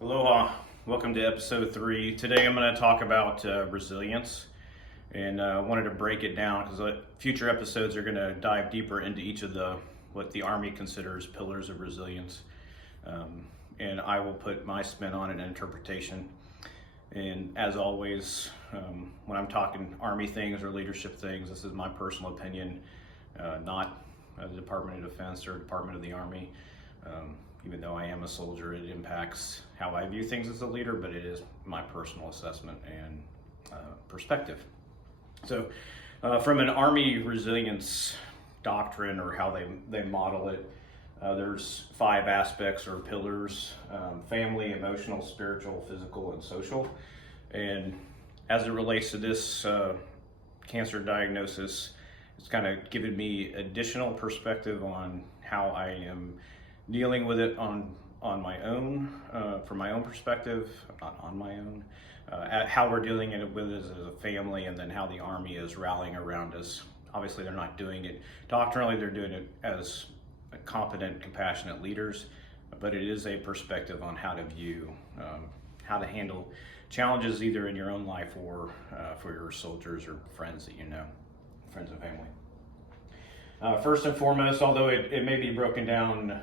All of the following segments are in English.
Aloha, welcome to episode 3. Today I'm going to talk about resilience, and wanted to break it down because future episodes are going to dive deeper into each of what the Army considers pillars of resilience. And I will put my spin on it and interpretation. And as always, when I'm talking Army things or leadership things, this is my personal opinion, not the Department of Defense or Department of the Army. Even though I am a soldier, it impacts how I view things as a leader, but it is my personal assessment and perspective. So, from an Army resilience doctrine or how they model it, there's 5 aspects or pillars: family, emotional, spiritual, physical, and social. And as it relates to this cancer diagnosis, it's kind of given me additional perspective on how I am dealing with it on my own, from my own perspective, not on my own, at how we're dealing with it as a family, and then how the Army is rallying around us. Obviously, they're not doing it doctrinally; they're doing it as competent, compassionate leaders. But it is a perspective on how to view, how to handle challenges either in your own life or for your soldiers or friends that you know, friends and family. First and foremost, although it may be broken down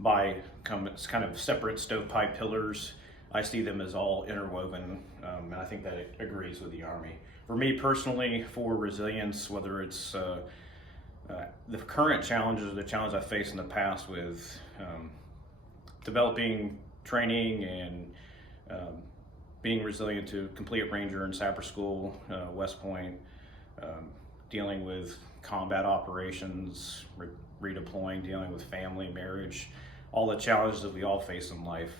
by kind of separate stovepipe pillars, I see them as all interwoven, and I think that it agrees with the Army. For me personally, for resilience, whether it's the current challenges or the challenge I faced in the past with developing training and being resilient to complete Ranger and Sapper School, West Point, dealing with combat operations, redeploying, dealing with family, marriage, all the challenges that we all face in life.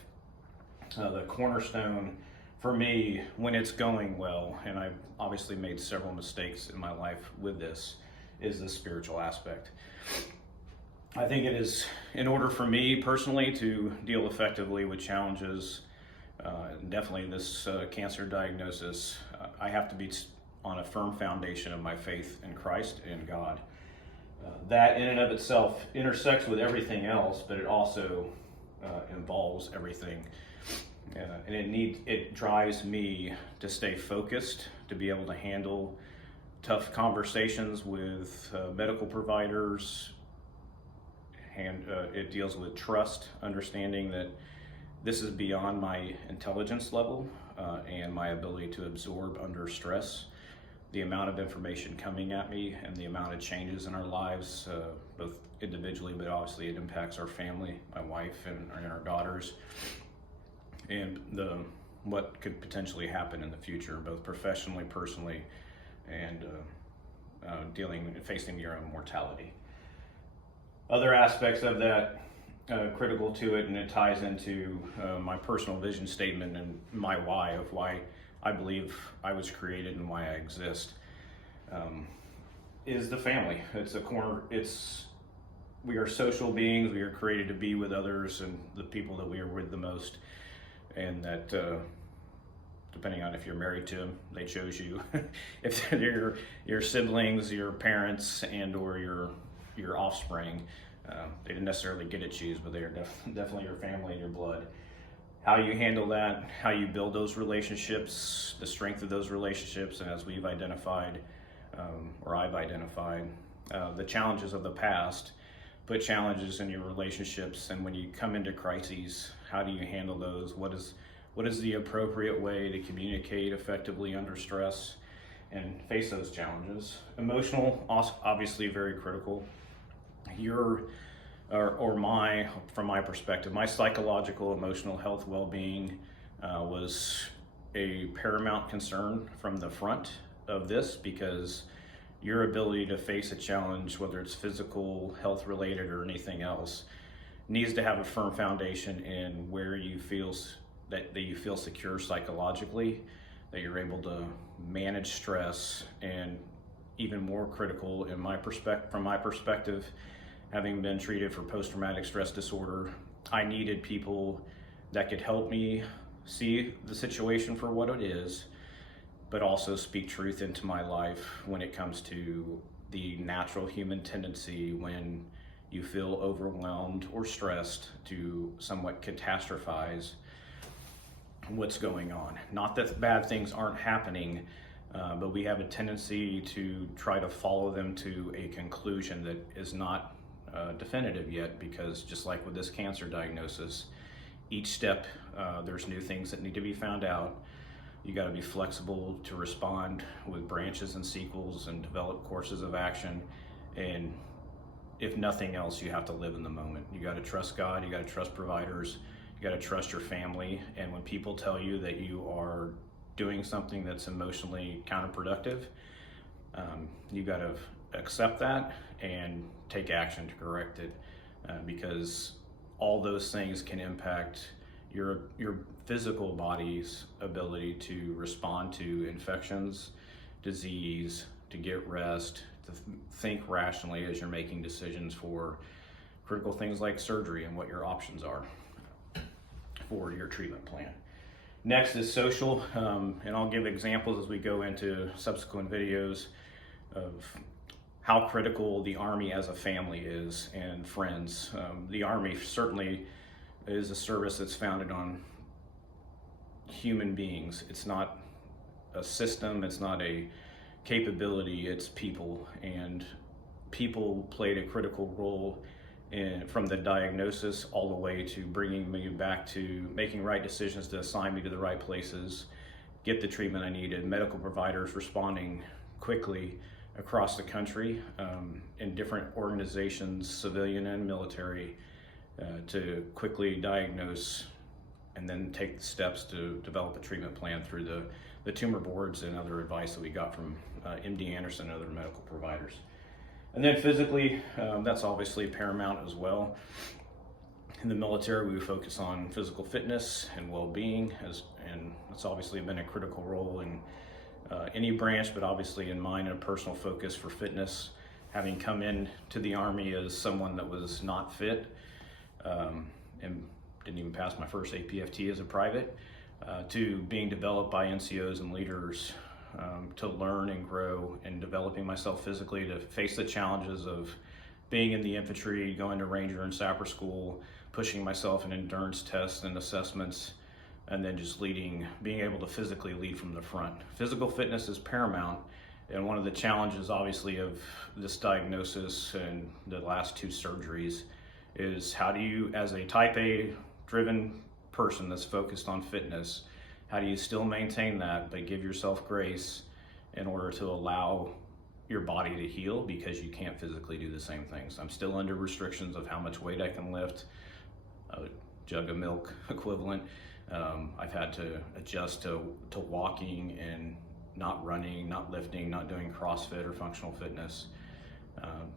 The cornerstone for me, when it's going well, and I've obviously made several mistakes in my life with this, is the spiritual aspect. I think it is, in order for me personally to deal effectively with challenges, definitely this cancer diagnosis, I have to be on a firm foundation of my faith in Christ and God. That in and of itself intersects with everything else, but it also involves everything. And it drives me to stay focused, to be able to handle tough conversations with medical providers. And it deals with trust, understanding that this is beyond my intelligence level and my ability to absorb under stress. The amount of information coming at me and the amount of changes in our lives, both individually, but obviously it impacts our family, my wife and our daughters, and what could potentially happen in the future, both professionally, personally, and facing your own mortality. Other aspects of that critical to it, and it ties into my personal vision statement and my why of why I believe I was created and why I exist, is the family. It's a corner. We are social beings. We are created to be with others and the people that we are with the most, and that depending on if you're married to them, they chose you. If they're your siblings, your parents, and or your offspring, they didn't necessarily get to choose, but they are definitely your family and your blood. How you handle that, how you build those relationships, the strength of those relationships, and as we've identified, or I've identified, the challenges of the past, put challenges in your relationships, and when you come into crises, how do you handle those? What is the appropriate way to communicate effectively under stress and face those challenges? Emotional, obviously very critical. From my perspective, my psychological, emotional health, well-being was a paramount concern from the front of this, because your ability to face a challenge, whether it's physical, health related, or anything else, needs to have a firm foundation in where you feel that you feel secure psychologically, that you're able to manage stress, and even more critical from my perspective, having been treated for post-traumatic stress disorder, I needed people that could help me see the situation for what it is, but also speak truth into my life when it comes to the natural human tendency when you feel overwhelmed or stressed to somewhat catastrophize what's going on. Not that bad things aren't happening, but we have a tendency to try to follow them to a conclusion that is not definitive yet, because just like with this cancer diagnosis, each step there's new things that need to be found out. You got to be flexible to respond with branches and sequels and develop courses of action. And if nothing else, you have to live in the moment. You got to trust God, you got to trust providers, you got to trust your family. And when people tell you that you are doing something that's emotionally counterproductive, you got to accept that and take action to correct it, because all those things can impact your physical body's ability to respond to infections, disease, to get rest, to think rationally as you're making decisions for critical things like surgery and what your options are for your treatment plan. Next is social, and I'll give examples as we go into subsequent videos of how critical the Army as a family is and friends. The Army certainly is a service that's founded on human beings. It's not a system, it's not a capability, it's people. And people played a critical role from the diagnosis all the way to bringing me back to making right decisions to assign me to the right places, get the treatment I needed, medical providers responding quickly across the country in different organizations, civilian and military, to quickly diagnose and then take the steps to develop a treatment plan through the tumor boards and other advice that we got from MD Anderson and other medical providers. And then physically, that's obviously paramount as well. In the military, we focus on physical fitness and well-being, and it's obviously been a critical role in any branch, but obviously in mine, a personal focus for fitness. Having come in to the Army as someone that was not fit, and didn't even pass my first APFT as a private, to being developed by NCOs and leaders to learn and grow and developing myself physically to face the challenges of being in the infantry, going to Ranger and Sapper school, pushing myself in endurance tests and assessments, and then just being able to physically lead from the front. Physical fitness is paramount, and one of the challenges obviously of this diagnosis and the last two surgeries is how do you, as a type A driven person that's focused on fitness, how do you still maintain that but give yourself grace in order to allow your body to heal, because you can't physically do the same things. I'm still under restrictions of how much weight I can lift, a jug of milk equivalent. I've had to adjust to walking and not running, not lifting, not doing CrossFit or functional fitness.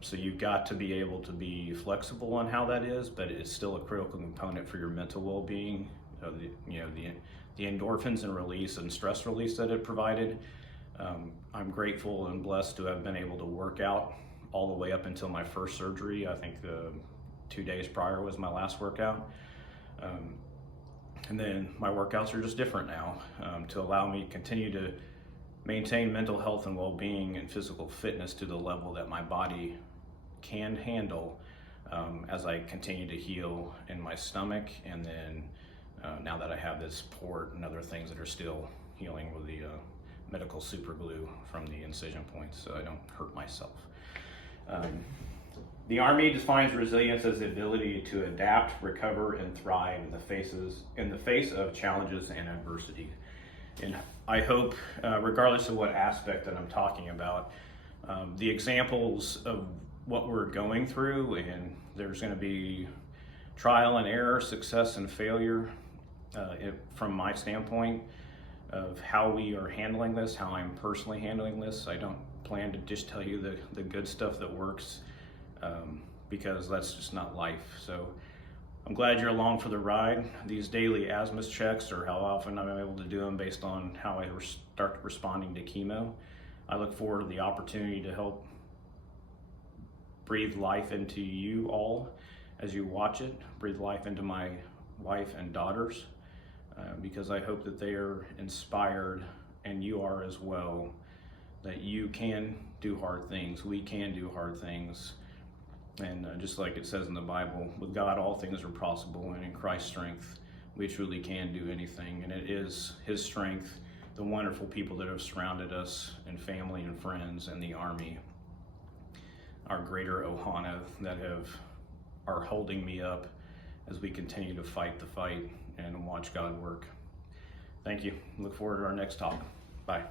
So you've got to be able to be flexible on how that is, but it's still a critical component for your mental well-being. The endorphins and release and stress release that it provided. I'm grateful and blessed to have been able to work out all the way up until my first surgery. I think 2 days prior was my last workout. And then my workouts are just different now to allow me to continue to maintain mental health and well-being and physical fitness to the level that my body can handle as I continue to heal in my stomach, and then now that I have this port and other things that are still healing with the medical super glue from the incision points so I don't hurt myself. The Army defines resilience as the ability to adapt, recover, and thrive in the face of challenges and adversity. And I hope, regardless of what aspect that I'm talking about, the examples of what we're going through, and there's going to be trial and error, success and failure, from my standpoint of how we are handling this, how I'm personally handling this. I don't plan to just tell you the good stuff that works, because that's just not life. So I'm glad you're along for the ride. These daily asthma checks, or how often I'm able to do them based on how I start responding to chemo. I look forward to the opportunity to help breathe life into you all as you watch it, breathe life into my wife and daughters, because I hope that they are inspired, and you are as well, that you can do hard things, we can do hard things, And just like it says in the Bible, with God all things are possible, and in Christ's strength we truly can do anything. And it is His strength, the wonderful people that have surrounded us, and family and friends, and the Army, our greater Ohana, that are holding me up as we continue to fight the fight and watch God work. Thank you. Look forward to our next talk. Bye.